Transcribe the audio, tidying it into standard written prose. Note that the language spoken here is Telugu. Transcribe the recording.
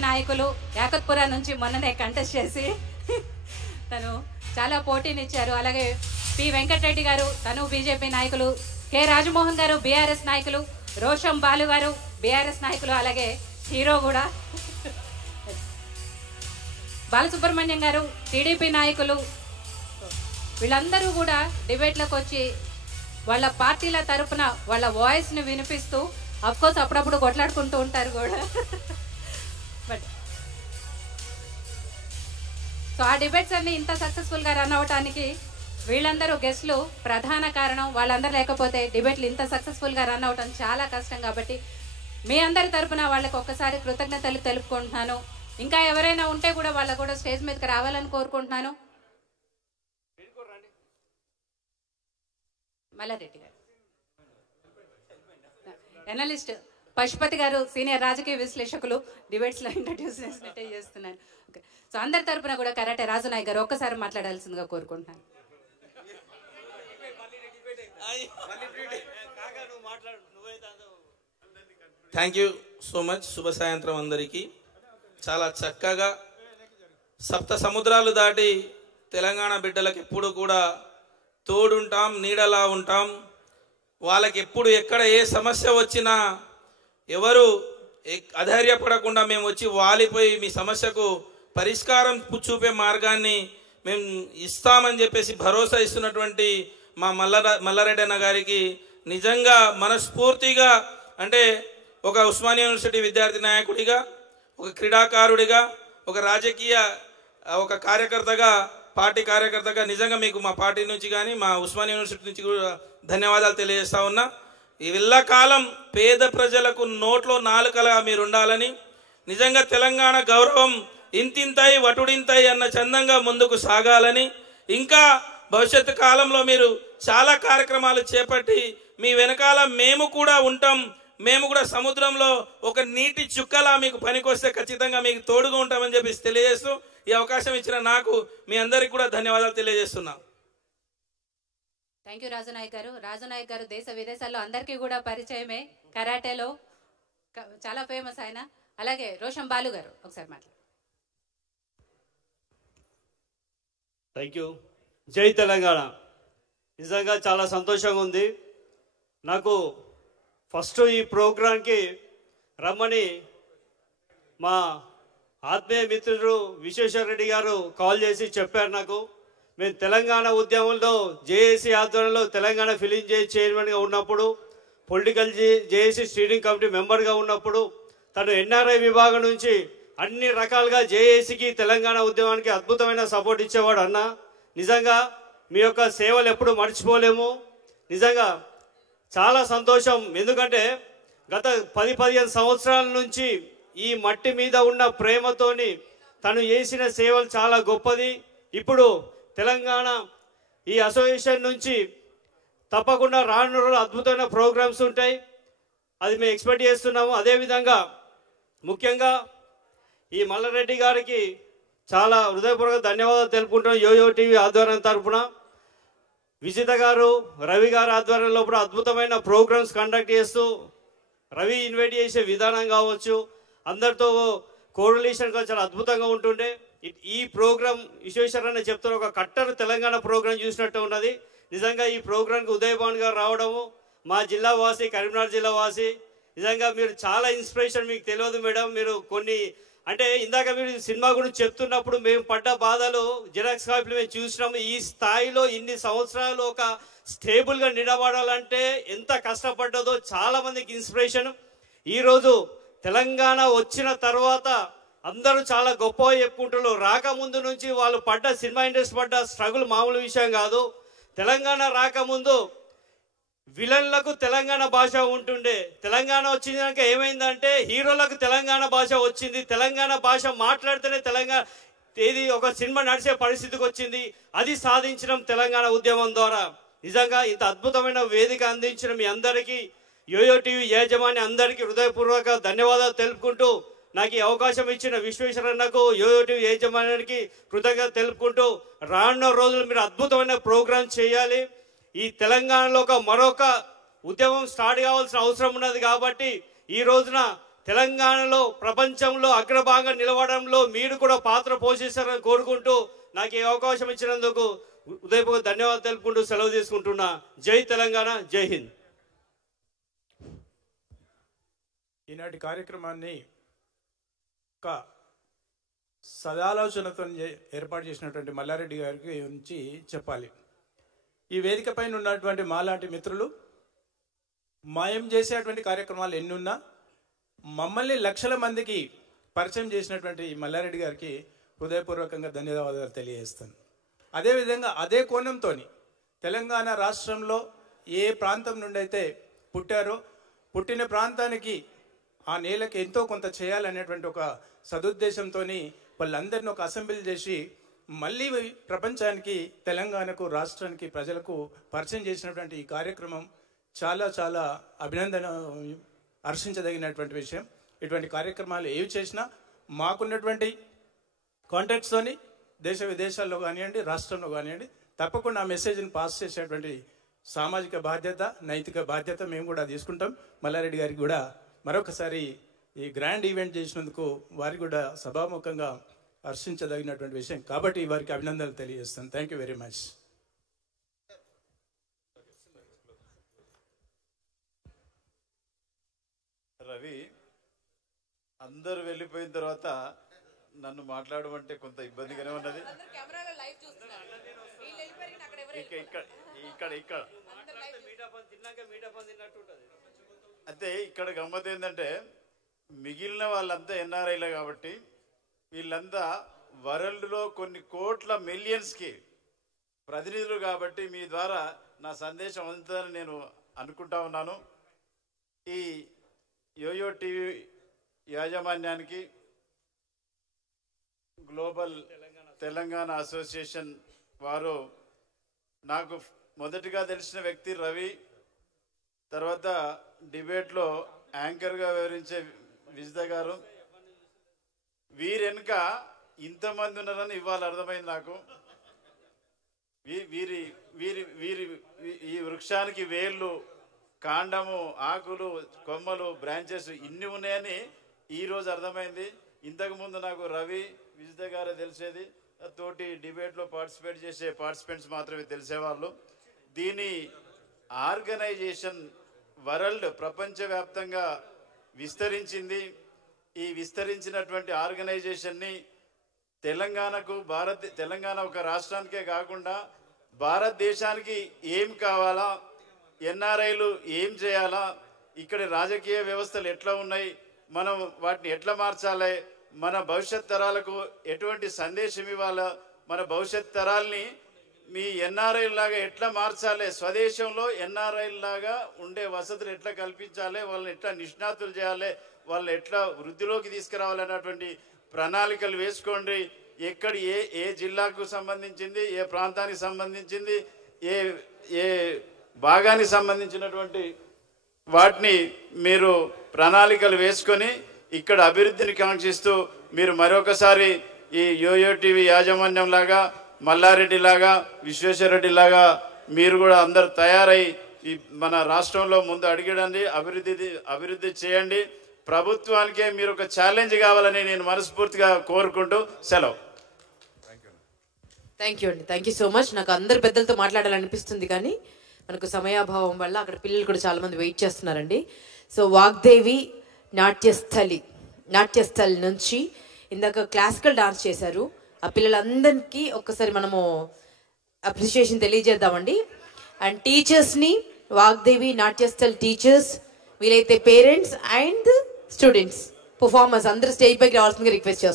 నాయకులు యాకత్పురా నుంచి మొన్ననే కంటెస్ట్ చేసి తను చాలా పోటీనిచ్చారు. అలాగే పి వెంకటరెడ్డి గారు తను బీజేపీ నాయకులు, కె రాజమోహన్ గారు బీఆర్ఎస్ నాయకులు, రోషం బాలు గారు బీఆర్ఎస్ నాయకులు, అలాగే హీరో కూడా బాలసుబ్రహ్మణ్యం గారు టీడీపీ నాయకులు, వీళ్ళందరూ కూడా డిబేట్లకు వచ్చి వాళ్ళ పార్టీల తరపున వాళ్ళ వాయిస్ని వినిపిస్తూ అఫ్కోర్స్ అప్పుడప్పుడు కొట్లాడుకుంటూ ఉంటారు కూడా. బట్ సో ఆ డిబేట్స్ అన్ని ఇంత సక్సెస్ఫుల్గా రన్ అవటానికి వీళ్ళందరూ గెస్ట్లు ప్రధాన కారణం. వాళ్ళందరూ లేకపోతే డిబేట్లు ఇంత సక్సెస్ఫుల్గా రన్ అవటం చాలా కష్టం. కాబట్టి మీ అందరి తరపున వాళ్ళకి ఒక్కసారి కృతజ్ఞతలు తెలుపుకుంటున్నాను. ఇంకా ఎవరైనా ఉంటే కూడా వాళ్ళకు కూడా స్టేజ్ మీదకి రావాలని కోరుకుంటున్నాను. మల్లారెడ్డి గారు, ఎనలిస్ట్ పశుపతి గారు సీనియర్ రాజకీయ విశ్లేషకులు, డిబేట్స్లో ఇంట్రడ్యూస్ చేసినట్టే చేస్తున్నాను. ఓకే, సో అందరి తరపున కూడా కరాటే రాజునాయక్ గారు ఒక్కసారి మాట్లాడాల్సిందిగా కోరుకుంటున్నాను. Thank you so much. శుభ సాయంత్రం అందరికీ. చాలా చక్కగా సప్త సముద్రాలు దాటి తెలంగాణ బిడ్డలకు ఎప్పుడు కూడా తోడుంటాం, నీడలా ఉంటాం. వాళ్ళకి ఎప్పుడు ఎక్కడ ఏ సమస్య వచ్చినా ఎవరు అధైర్యపడకుండా మేము వచ్చి వాలిపోయి మీ సమస్యకు పరిష్కారం చూపే మార్గాన్ని మేము ఇస్తామని చెప్పేసి భరోసా ఇస్తున్నటువంటి మా మల్లారెడ్డి అన్న గారికి నిజంగా మనస్ఫూర్తిగా, అంటే ఒక ఉస్మానియా యూనివర్సిటీ విద్యార్థి నాయకుడిగా, ఒక క్రీడాకారుడిగా, ఒక రాజకీయ ఒక కార్యకర్తగా, పార్టీ కార్యకర్తగా నిజంగా మీకు మా పార్టీ నుంచి కానీ మా ఉస్మానియా యూనివర్సిటీ నుంచి కూడా ధన్యవాదాలు తెలియజేస్తా ఉన్నా. ఈ వెళ్ళకాలం పేద ప్రజలకు నోట్లో నాలుకలా మీరు ఉండాలని, నిజంగా తెలంగాణ గౌరవం ఇంతింతాయి వటుడింతాయి అన్న చందంగా ముందుకు సాగాలని, ఇంకా భవిష్యత్తు కాలంలో మీరు చాలా కార్యక్రమాలు చేపట్టి మీ వెనకాల మేము కూడా ఉంటాం, మేము కూడా సముద్రంలో ఒక నీటి చుక్కలా మీకు పనికొస్తే ఖచ్చితంగా మీకు తోడుగా ఉంటామని చెప్పి తెలియజేస్తూ ఈ అవకాశం ఇచ్చిన నాకు మీ అందరికీ కూడా ధన్యవాదాలు తెలియజేస్తున్నా. థ్యాంక్ యూ రాజునాయక్ గారు. రాజునాయక్ గారు దేశ విదేశాల్లో అందరికీ కూడా పరిచయమే, కరాటేలో చాలా ఫేమస్ ఆయన. అలాగే రోషం బాలు గారు ఒకసారి మాట్లాడు. Thank you. జై తెలంగాణ. నిజంగా చాలా సంతోషంగా ఉంది. నాకు ఫస్ట్ ఈ ప్రోగ్రాంకి రమ్మని మా ఆత్మీయ మిత్రుడు విశ్వేశ్వరరెడ్డి గారు కాల్ చేసి చెప్పారు నాకు. మేము తెలంగాణ ఉద్యమంలో జేఏసీ ఆధ్వర్యంలో తెలంగాణ ఫిలిం చైర్మన్గా ఉన్నప్పుడు, పొలిటికల్ జేఏసీ స్టీరింగ్ కమిటీ మెంబర్గా ఉన్నప్పుడు తను ఎన్ఆర్ఐ విభాగం నుంచి అన్ని రకాలుగా జేఏసీకి తెలంగాణ ఉద్యమానికి అద్భుతమైన సపోర్ట్ ఇచ్చేవాడు అన్న. నిజంగా మీ యొక్క సేవలు ఎప్పుడు మర్చిపోలేము. నిజంగా చాలా సంతోషం. ఎందుకంటే గత 10-15 సంవత్సరాల నుంచి ఈ మట్టి మీద ఉన్న ప్రేమతోని తను చేసిన సేవలు చాలా గొప్పది. ఇప్పుడు తెలంగాణ ఈ అసోసియేషన్ నుంచి తప్పకుండా రానున్న రోజులు అద్భుతమైన ప్రోగ్రామ్స్ ఉంటాయి, అది మేము ఎక్స్పెక్ట్ చేస్తున్నాము. అదేవిధంగా ముఖ్యంగా ఈ మల్లారెడ్డి గారికి చాలా హృదయపూర్వక ధన్యవాదాలు తెలుపుకుంటున్నాం. యోయో టీవీ ఆధ్వర్యం తరఫున విజిత గారు, రవి గారు ఆధ్వర్యంలో కూడా అద్భుతమైన ప్రోగ్రామ్స్ కండక్ట్ చేస్తూ, రవి ఇన్వైట్ చేసే విధానం కావచ్చు, అందరితో కోరిలేషన్ చాలా అద్భుతంగా ఉంటుండే. ఈ ప్రోగ్రాం విశ్వేశ్వరన్న చెప్తున్న ఒక కట్టరు తెలంగాణ ప్రోగ్రాం చూసినట్టు ఉన్నది. నిజంగా ఈ ప్రోగ్రాంకి ఉదయభాన్ గారు రావడము, మా జిల్లా వాసి, కరీంనగర్ జిల్లా వాసి, నిజంగా మీరు చాలా ఇన్స్పిరేషన్. మీకు తెలియదు మేడం, మీరు కొన్ని అంటే ఇందాక మీరు సినిమా గురించి చెప్తున్నప్పుడు మేము పడ్డ బాధలు జిరాక్స్ కాపీలు మేము చూసినాము. ఈ స్థాయిలో ఇన్ని సంవత్సరాలు ఒక స్టేబుల్గా నిలబడాలంటే ఎంత కష్టపడ్డదో చాలా మందికి ఇన్స్పిరేషన్. ఈరోజు తెలంగాణ వచ్చిన తర్వాత అందరూ చాలా గొప్పగా చెప్పుకుంటున్నారు. రాకముందు నుంచి వాళ్ళు పడ్డ సినిమా ఇండస్ట్రీ పడ్డ స్ట్రగుల్ మామూలు విషయం కాదు. తెలంగాణ రాకముందు విలన్లకు తెలంగాణ భాష ఉంటుండే. తెలంగాణ వచ్చినాక ఏమైందంటే హీరోలకు తెలంగాణ భాష వచ్చింది. తెలంగాణ భాష మాట్లాడితేనే తెలంగాణ ఏది ఒక సినిమా నడిచే పరిస్థితికి వచ్చింది. అది సాధించడం తెలంగాణ ఉద్యమం ద్వారా. నిజంగా ఇంత అద్భుతమైన వేదిక అందించిన మీ అందరికీ, యోయో టీవీ యాజమాన్య అందరికీ హృదయపూర్వక ధన్యవాదాలు తెలుపుకుంటూ, నాకు ఈ అవకాశం ఇచ్చిన విశ్వేశ్వరన్నకు, యోయో టీవీ యాజమాన్యానికి కృతజ్ఞత తెలుపుకుంటూ, రానున్న రోజులు మీరు అద్భుతమైన ప్రోగ్రాం చేయాలి. ఈ తెలంగాణలో మరొక ఉద్యమం స్టార్ట్ కావాల్సిన అవసరం ఉన్నది. కాబట్టి ఈ రోజున తెలంగాణలో ప్రపంచంలో అగ్రభాగం నిలవడంలో మీరు కూడా పాత్ర పోషిస్తారని కోరుకుంటూ నాకు ఈ అవకాశం ఇచ్చినందుకు ఉదయపూర్వక ధన్యవాదాలు తెలుపుకుంటూ సెలవు తీసుకుంటున్నా. జై తెలంగాణ, జై హింద్. ఈనాటి కార్యక్రమాన్ని ఒక సదాలోచనతో ఏర్పాటు చేసినటువంటి మల్లారెడ్డి గారికి గురించి చెప్పాలి. ఈ వేదిక పైన ఉన్నటువంటి మాలాంటి మిత్రులు మాయం చేసేటువంటి కార్యక్రమాలు ఎన్నున్నా మమ్మల్ని లక్షల మందికి పరిచయం చేసినటువంటి మల్లారెడ్డి గారికి హృదయపూర్వకంగా ధన్యవాదాలు తెలియజేస్తాను. అదేవిధంగా అదే కోణంతో తెలంగాణ రాష్ట్రంలో ఏ ప్రాంతం నుండి అయితే పుట్టారో పుట్టిన ప్రాంతానికి ఆ నేలకి ఎంతో కొంత చేయాలనేటువంటి ఒక సదుద్దేశంతో వాళ్ళందరినీ ఒక అసెంబ్లీ చేసి మళ్ళీ ప్రపంచానికి తెలంగాణకు రాష్ట్రానికి ప్రజలకు పరిచయం చేసినటువంటి ఈ కార్యక్రమం చాలా చాలా అభినందన హర్షించదగినటువంటి విషయం. ఇటువంటి కార్యక్రమాలు ఏవి చేసినా మాకున్నటువంటి కాంటాక్ట్స్తోని దేశ విదేశాల్లో కానివ్వండి, రాష్ట్రంలో కానివ్వండి, తప్పకుండా ఆ మెసేజ్ని పాస్ చేసేటువంటి సామాజిక బాధ్యత, నైతిక బాధ్యత మేము కూడా తీసుకుంటాం. మల్లారెడ్డి గారికి కూడా మరొకసారి ఈ గ్రాండ్ ఈవెంట్ చేసినందుకు వారికి కూడా సభాముఖంగా హర్షించదగినటువంటి విషయం కాబట్టి వారికి అభినందనలు తెలియజేస్తాను. Thank you very much. Ravi, అందరూ వెళ్ళిపోయిన తర్వాత నన్ను మాట్లాడమంటే కొంత ఇబ్బందిగానే ఉన్నది. అయితే ఇక్కడ గమ్మత్ ఏంటంటే మిగిలిన వాళ్ళంతా ఎన్ఆర్ఐలే కాబట్టి వీళ్ళంతా వరల్డ్లో కొన్ని కోట్ల మిలియన్స్కి ప్రతినిధులు కాబట్టి మీ ద్వారా నా సందేశం అందుతుందని నేను అనుకుంటా ఉన్నాను. ఈ యోయో టీవీ యాజమాన్యానికి, గ్లోబల్ తెలంగాణ అసోసియేషన్ వారు, నాకు మొదటిగా తెలిసిన వ్యక్తి రవి, తర్వాత డిబేట్లో యాంకర్గా వివరించే విజిత గారు. వీరెనక ఇంతమంది ఉన్నారని ఇవాళ అర్థమైంది నాకు. వీరి వీరి వీరి ఈ వృక్షానికి వేళ్ళు, కాండము, ఆకులు, కొమ్మలు, బ్రాంచెస్ ఇన్ని ఉన్నాయని ఈరోజు అర్థమైంది. ఇంతకుముందు నాకు రవి, విజిత గారే తెలిసేది, తోటి డిబేట్లో పార్టిసిపేట్ చేసే పార్టిసిపెంట్స్ మాత్రమే తెలిసేవాళ్ళు. దీని ఆర్గనైజేషన్ వరల్డ్ ప్రపంచవ్యాప్తంగా విస్తరించింది. ఈ విస్తరించినటువంటి ఆర్గనైజేషన్ని తెలంగాణ ఒక రాష్ట్రానికే కాకుండా భారతదేశానికి ఏం కావాలా, ఎన్ఆర్ఐలు ఏం చేయాలా, ఇక్కడ రాజకీయ వ్యవస్థలు ఎట్లా ఉన్నాయి, మనం వాటిని ఎట్లా మార్చాలి, మన భవిష్యత్ తరాలకు ఎటువంటి సందేశం ఇవ్వాలా, మన భవిష్యత్ తరాల్ని మీ ఎన్ఆర్ఐ లాగా ఎట్లా మార్చాలి, స్వదేశంలో ఎన్ఆర్ఐ లాగా ఉండే వసతులు ఎట్లా కల్పించాలి, వాళ్ళని ఎట్లా నిష్ణాతులు చేయాలి, వాళ్ళని ఎట్లా వృద్ధిలోకి తీసుకురావాలన్నటువంటి ప్రణాళికలు వేసుకోండి. ఎక్కడ ఏ జిల్లాకు సంబంధించింది, ఏ ప్రాంతానికి సంబంధించింది, ఏ భాగానికి సంబంధించినటువంటి వాటిని మీరు ప్రణాళికలు వేసుకొని ఇక్కడ అభివృద్ధిని కాంక్షిస్తూ మీరు మరొకసారి ఈ యోయో టీవీ యాజమాన్యం లాగా, మల్లారెడ్డి లాగా, విశ్వేశ్వరరెడ్డి లాగా మీరు కూడా అందరు తయారై ఈ మన రాష్ట్రంలో ముందు అడిగండి, అభివృద్ధి చేయండి. ప్రభుత్వానికే మీరు ఒక ఛాలెంజ్ కావాలని నేను మనస్ఫూర్తిగా కోరుకుంటూ సెలవు. థ్యాంక్ యూ అండి, థ్యాంక్ యూ సో మచ్. నాకు అందరు పెద్దలతో మాట్లాడాలనిపిస్తుంది కానీ మనకు సమయాభావం వల్ల అక్కడ పిల్లలు కూడా చాలామంది వెయిట్ చేస్తున్నారండి. సో వాగ్దేవి నాట్యస్థల్ నుంచి ఇందాక క్లాసికల్ డాన్స్ చేశారు. ఆ పిల్లలందరికీ ఒక్కసారి మనము అప్రిషియేషన్ తెలియజేద్దామండి. అండ్ టీచర్స్ని, వాగ్దేవి నాట్యస్థల్ టీచర్స్, వీలైతే పేరెంట్స్ అండ్ స్టూడెంట్స్, పర్ఫార్మర్స్ అందరూ స్టేజ్ పైకి రావాల్సిందిగా రిక్వెస్ట్ చేస్తారు.